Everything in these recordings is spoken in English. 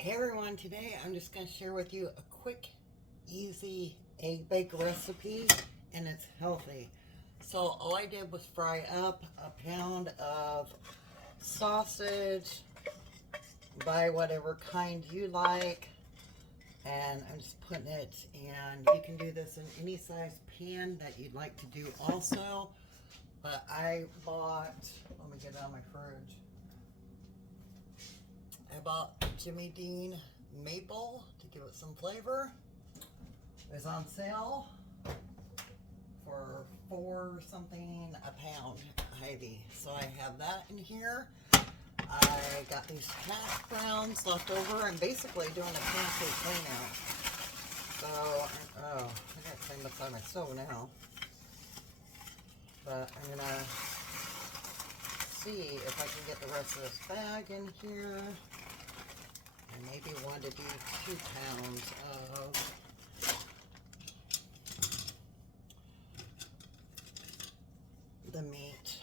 Hey everyone, today I'm just going to share with you a quick, easy egg bake recipe, and it's healthy. So all I did was fry up a pound of sausage, buy whatever kind you like, and I'm just putting it, and you can do this in any size pan that you'd like to do also, but I bought, let me get it out of my fridge. I bought Jimmy Dean maple to give it some flavor. It was on sale for $4 something a pound, Heidi. So I have that in here. I got these hash browns left over. I'm basically doing a pantry clean out. So, oh, I gotta clean beside my stove now. But I'm gonna see if I can get the rest of this bag in here. I maybe want to do 2 pounds of the meat.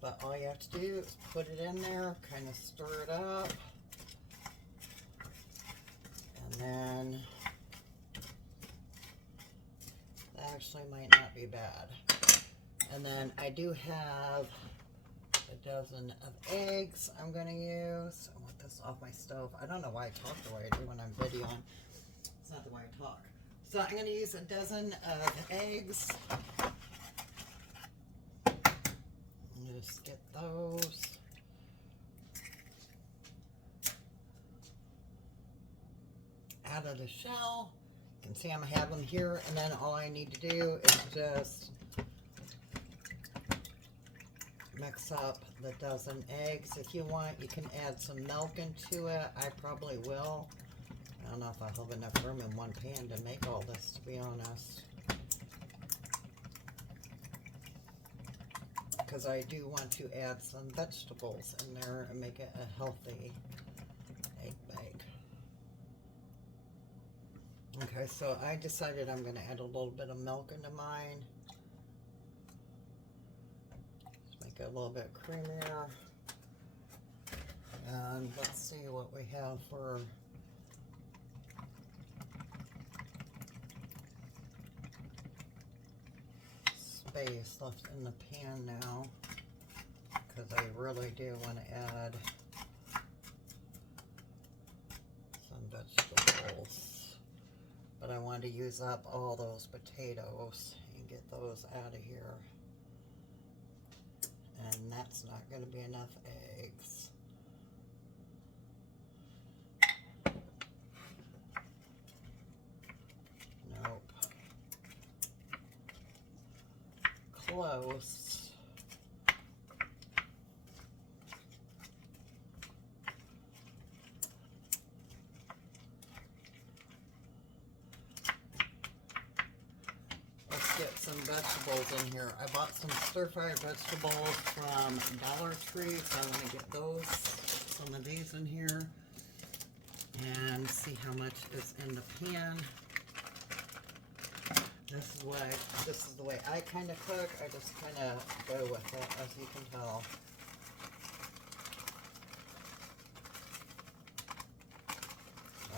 But all you have to do is put it in there, kind of stir it up, and then that actually might not be bad. And then I do have a dozen of eggs I'm going to use. I want this off my stove. I don't know why I talk the way I do when I'm videoing. It's not the way I talk. So I'm going to use a dozen of eggs. Just get those. Out of the shell. You can see I'm have them here, and then all I need to do is just mix up the dozen eggs. If you want, you can add some milk into it. I probably will. I don't know if I'll have enough room in one pan to make all this, to be honest. Because I do want to add some vegetables in there and make it a healthy egg bake. Okay, so I decided I'm going to add a little bit of milk into mine. Just make it a little bit creamier. And let's see what we have for space left in the pan now, because I really do want to add some vegetables. But I want to use up all those potatoes and get those out of here. And that's not going to be enough eggs. Nope. Close. Get some vegetables in here. I bought some stir-fried vegetables from Dollar Tree, so I'm going to get those, some of these in here, and see how much is in the pan. This is the way I kind of cook. I just kind of go with it, as you can tell.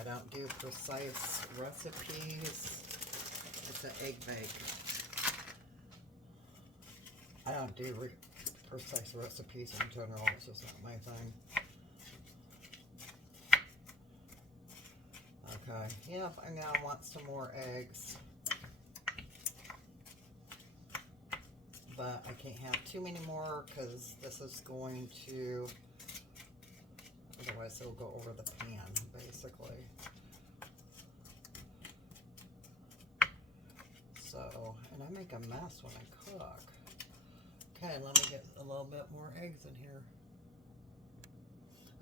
I don't do precise recipes. It's an egg bake. I don't do precise recipes in general. It's just not my thing. Okay. Yep, I'm going to want some more eggs. But I can't have too many more because this is going to, otherwise it'll go over the pan, basically. So, and I make a mess when I cook. Okay, let me get a little bit more eggs in here.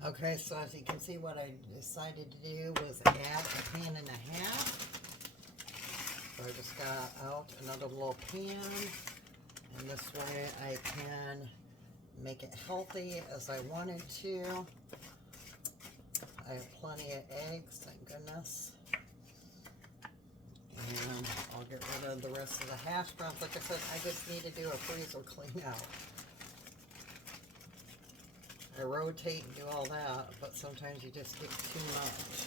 Okay, so as you can see, what I decided to do was add a pan and a half. So I just got out another little pan, and this way I can make it healthy as I wanted to. I have plenty of eggs, thank goodness. And I'll get rid of the rest of the hash browns. Like I said, I just need to do a freezer clean out. I rotate and do all that, but sometimes you just get too much.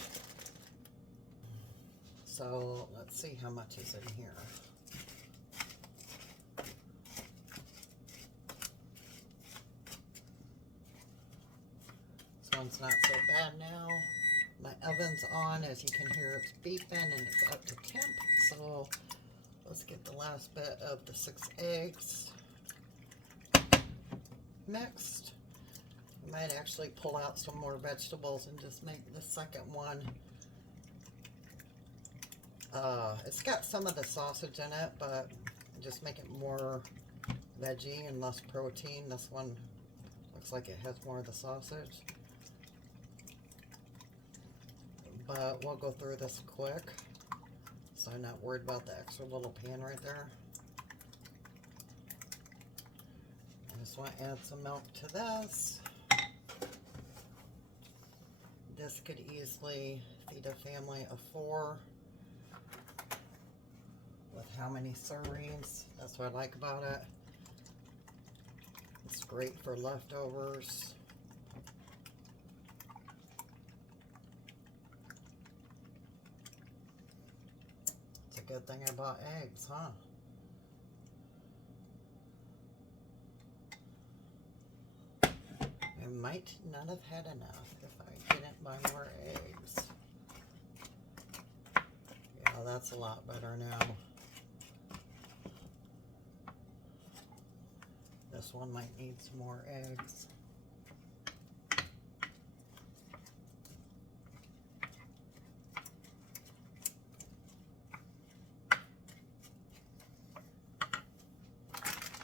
So let's see how much is in here. This one's not so bad now. My oven's on, as you can hear it's beeping, and it's up to temp. So let's get the last bit of the 6 eggs mixed. I might actually pull out some more vegetables and just make the second one. It's got some of the sausage in it, but just make it more veggie and less protein. This one looks like it has more of the sausage. But we'll go through this quick, so I'm not worried about the extra little pan right there. I just want to add some milk to this. This could easily feed a family of 4 with how many servings. That's what I like about it. It's great for leftovers. It's a good thing I bought eggs, huh? I might not have had enough if I didn't buy more eggs. Yeah, that's a lot better now. This one might need some more eggs.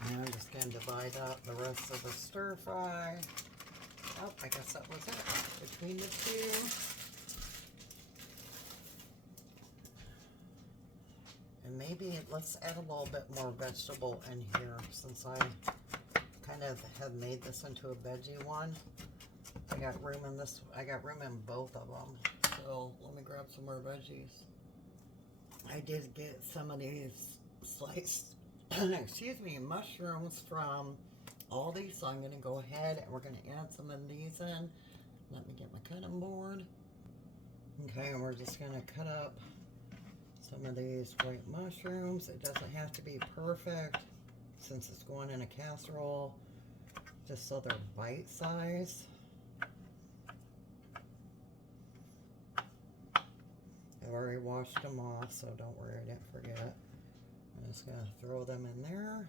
And I'm just going to divide up the rest of the stir fry. Oh, I guess that was it between the two. And maybe let's add a little bit more vegetable in here, since I kind of have made this into a veggie one. I got room in this. I got room in both of them. So let me grab some more veggies. I did get some of these sliced, excuse me, mushrooms from Aldi, so I'm going to go ahead and we're going to add some of these in. Let me get my cutting board. Okay, and we're just going to cut up some of these white mushrooms. It doesn't have to be perfect since it's going in a casserole, just so they're bite size. I've already washed them off, so don't worry, I didn't forget. I'm just going to throw them in there.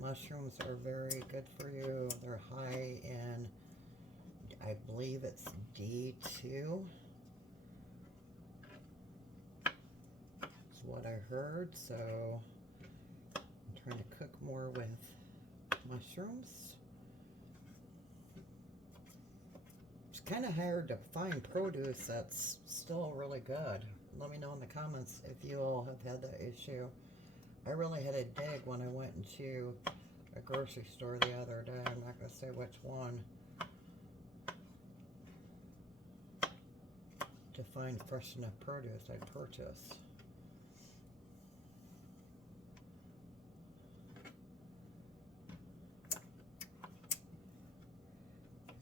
Mushrooms are very good for you. They're high in, I believe it's D2. That's what I heard. So I'm trying to cook more with mushrooms. It's kind of hard to find produce that's still really good. Let me know in the comments if you all have had that issue. I really had a dig when I went into a grocery store the other day. I'm not going to say which one, to find fresh enough produce I'd purchase.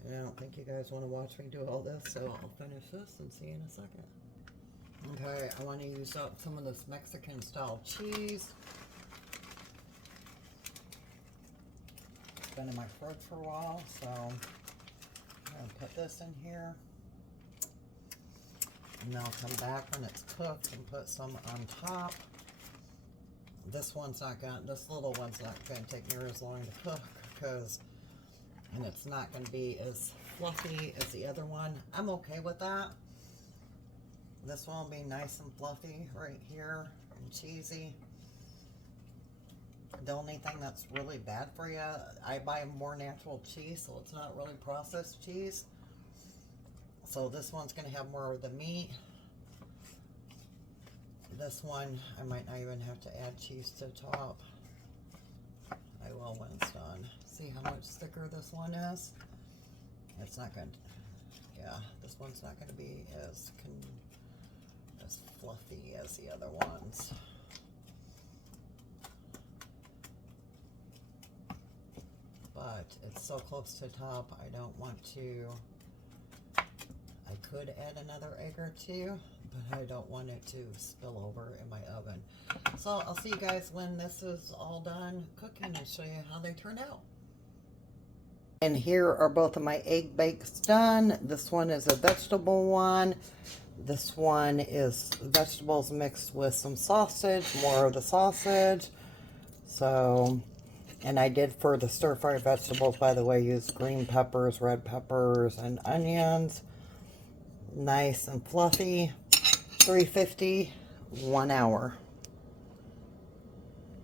And I don't think you guys want to watch me do all this, so I'll finish this and see you in a second. Okay, I want to use up some of this Mexican style cheese. It's been in my fridge for a while, so I'm going to put this in here. And then I'll come back when it's cooked and put some on top. This one's not going to, this little one's not going to take near as long to cook, and it's not going to be as fluffy as the other one. I'm okay with that. This one will be nice and fluffy right here and cheesy. The only thing that's really bad for you, I buy more natural cheese, so it's not really processed cheese. So this one's going to have more of the meat. This one, I might not even have to add cheese to the top. I will when it's done. See how much thicker this one is? It's not going to, yeah, this one's not going to be as fluffy as the other ones. but it's so close to the top, I don't want to. I could add another egg or two, but I don't want it to spill over in my oven. So I'll see you guys when this is all done cooking and show you how they turn out. And here are both of my egg bakes done. This one is a vegetable one. This one is vegetables mixed with some sausage, more of the sausage. So, and I did for the stir-fry vegetables, by the way, use green peppers, red peppers, and onions. Nice and fluffy. 350, 1 hour.